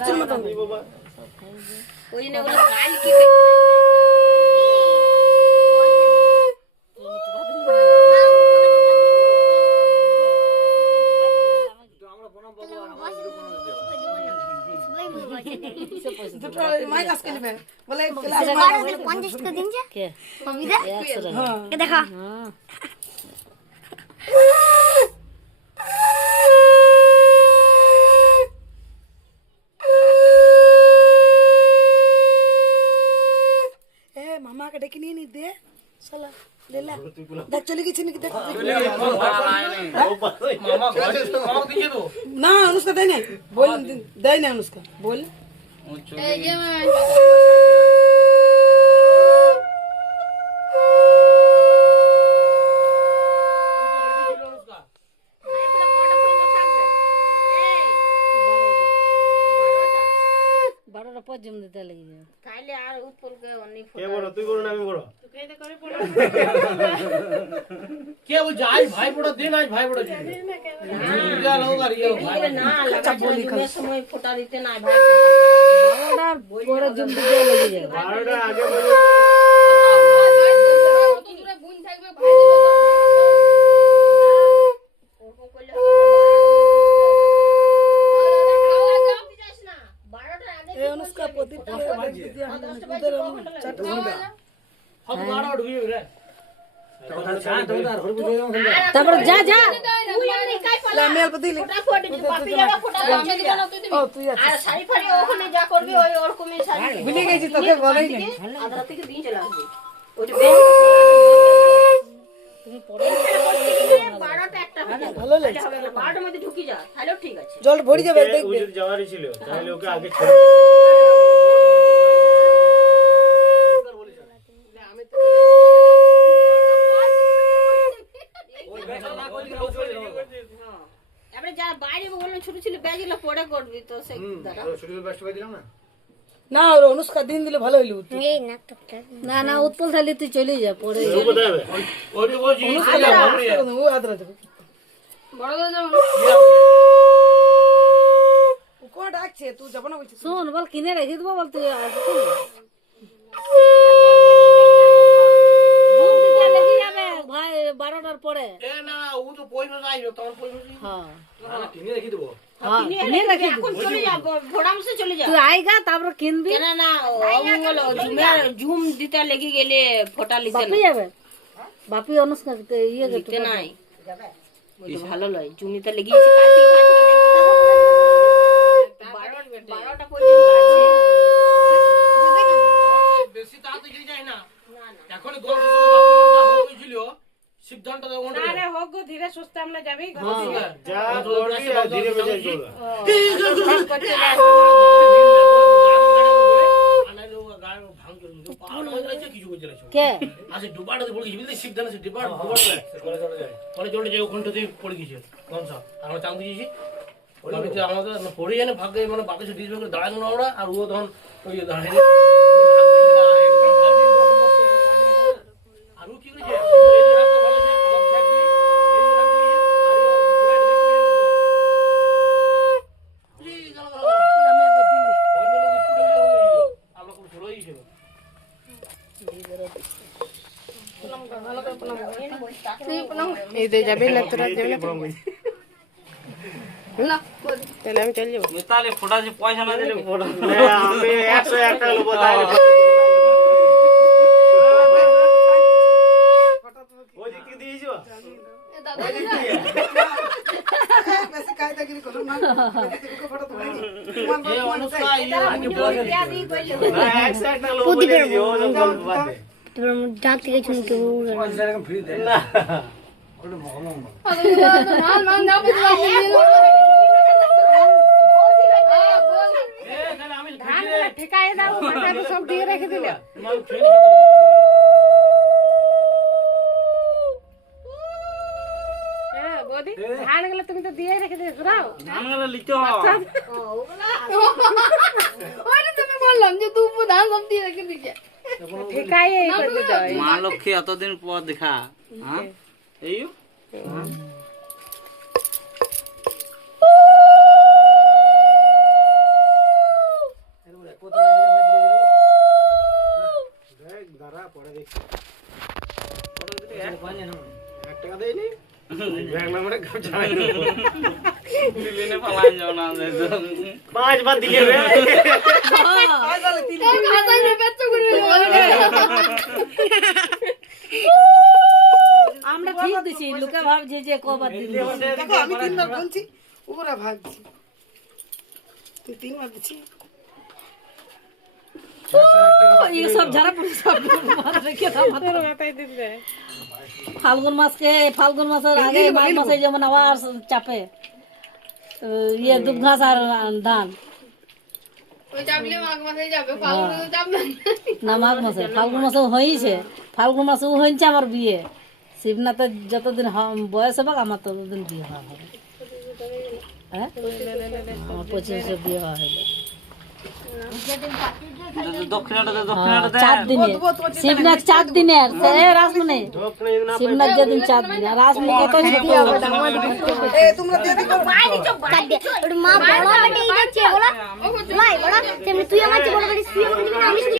মিষ্টির মতন ওই জন্য ওগুলো কাল কি মাইনাস করবে বলে 50 টাকা দিন যা কে কবিতা এ দেখা এ মামাকে ডেকে নিয়ে নি দে শালা লেলা দেখ চলে গেছে নাকি দেখ না অনুষ্কা দেয় না বল দেয় না অনুষ্কা বল জম দিতে লেগে যাবে তাইলে আর উৎপলকে অনেক কে বড় তুই বড় না আমি বড় কে বলছে আজ ভাই বড় দিন আজ ভাই বড় দিন যা লোক আর ইয়ে ভাই না লাগা জন্মের সময় ফোটা দিতে না ভাই 12টার পরে জম দিতে লেগে যাবে 12টা আগে বলে কত দূরে বুন থাকবে ভাই দেবে ওরকম করলে এ অনুষ্কা প্রদীপ তারপর যা যা মেল পতি তুই আর শাড়ি ফাড়ি ওখানে যা করবি ওই ওরকমই শাড়ি ভুলে গেছি তোকে বলাই নাই আধা থেকে দিন চলে আসবে ওইটা তুমি পড়ে 12টা একটা ভালো লাগছে 12টার মধ্যে ঢুকি যা তাহলেও ঠিক আছে জল ভরে যাবে দেখবে উজুর যাওয়ারই ছিল তাহলে ওকে আগে ছেড়ে এবারে যারা বাইরে বললো ছোট ছিল ব্যাগগুলো পড়ে করবি তো সেই দাদা না ওর অনুষ্কা দিন দিলে ভালো হইলো এই না তো না না উৎপল থালি তুই চলে যা পরে ও কোথায় যাবে ওই বলছি ও আদরা যাবে বড় দাদা ও কো ডাকছে তুই যাব না বলছিস শোন বল কিনে রেখে দেবো বল তুই লেগে যাবে ভাই 12টার পরে এ না ও তো পয়সা যাইবে তখন পয়সা হ্যাঁ না কিনে রেখে দেবো হ্যাঁ কিনে রেখে দেবো এখন চলে যা ভোড়ামসে চলে যা তুই আইগা তারপর কিনবি কেন না জুম দিতে লেগে গেলে ফোটা লিতে বাপি যাবে বাপি অনুষ্কা ইয়ে লিতে নাই ওই ভালো লয় জুম দিতে লেগে গেছে কাল থেকে ভাই ফোটা লেগে 12টা পর্যন্ত আছে বেশি তাড়াতাড়ি যায় না না না এখন গল্প শুনে বাপের যা হয়েছিল সিদ্ধান্ত দেওয়া উঠে আরে হোক গো ধীরে সুস্থে আমরা যাবি যা করবি আর ধীরে বেজে চল কে আচ্ছা ডুবাটাতে পড়ে গেছে সিদ্ধান্ত ডুবা পরে চলে যায় ওখানটাতে পড়ে গেছে কমসা আমরা চাঁদ দিয়েছি আমাদের পড়ে জানে ভাগ্যে মানে বাকি সে ডিসবে দাঁড়ানো না ওরা আর ও তখন ওই দাঁড়ায় আর ও কি করেছে এই দে যাবি না তোরা যাবি না তাহলে আমি চলে যাবো তাহলে ফোটা যে পয়সা না দিলে ফোটা আমি 101 টাকা লোক তাহলে ওই দিক থেকে দিয়েছি বেশি কায়দাগিরি করো না এদিকে ফটো তো নাই এই অনুষ্কা ইয়ে আগে বলে দিয়া দি কইলে 101 টাকা লোক বলে দিয়েছি ও যখন গল্প বাদে তোর জাত থেকে শুনতে পয়সা এরকম ফ্রি দেয় না আমি ঠিকাই দাও মাথায় সব দিয়ে রেখে দিলে হ্যাঁ বৌদি ধান গুলো তুমি তো দিয়ে রেখে দিয়েছো দাও ধানগুলো লিখতে হয় ওইটা তুমি বললাম যে তুই ধান সব দিয়ে রেখে দিয়েছে ঠিকাই এই করে দাও মা লক্ষ্মী এতদিন পর দেখা হ্যাঁ এই দিনে পালাই যাও না যেত। 5 বার দিলে রে আমরা ঠিক দিছি লোকে ভাবছে যে কবার দিন দেখো আমি 3 বার গুনছি ওরা ভাবছি তুই 3 বার দিছি এই সব ঝাড়া পড়ে সব রেখে দাও মাথায়। মাথায় দিতে দেয়। ফাল্গুন মাসের আগে মাঘ মাসে যেমন আবার চাপে ইয়ে দুধ ঘাস আর ধান ওই চাপলে মাঘ মাসে যাবে, ফাল্গুনে চাপবে না। না মাঘ মাসে ফাল্গুন মাসে হয়েছে, ফাল্গুন মাসে হয়েছে আমার বিয়ে। শিবনাথের যতদিন বয়স হবে আমার ততদিন বিয়ে হওয়া হবে। হ্যাঁ আমার 25 বিয়ে হওয়া হলো। দক্ষিণাটা দে, 4 দিনের শিবনাথ 4 দিনের সে রাসমণি শিবনাথ যেদিন 4 দিন আর রাসমণি কত ছোট এ তোমরা দিয়ে দিও মা বড় বেটে এটা চেয়ে বলা লাই বড় তুমি তুই আমার চেয়ে বড় বেটে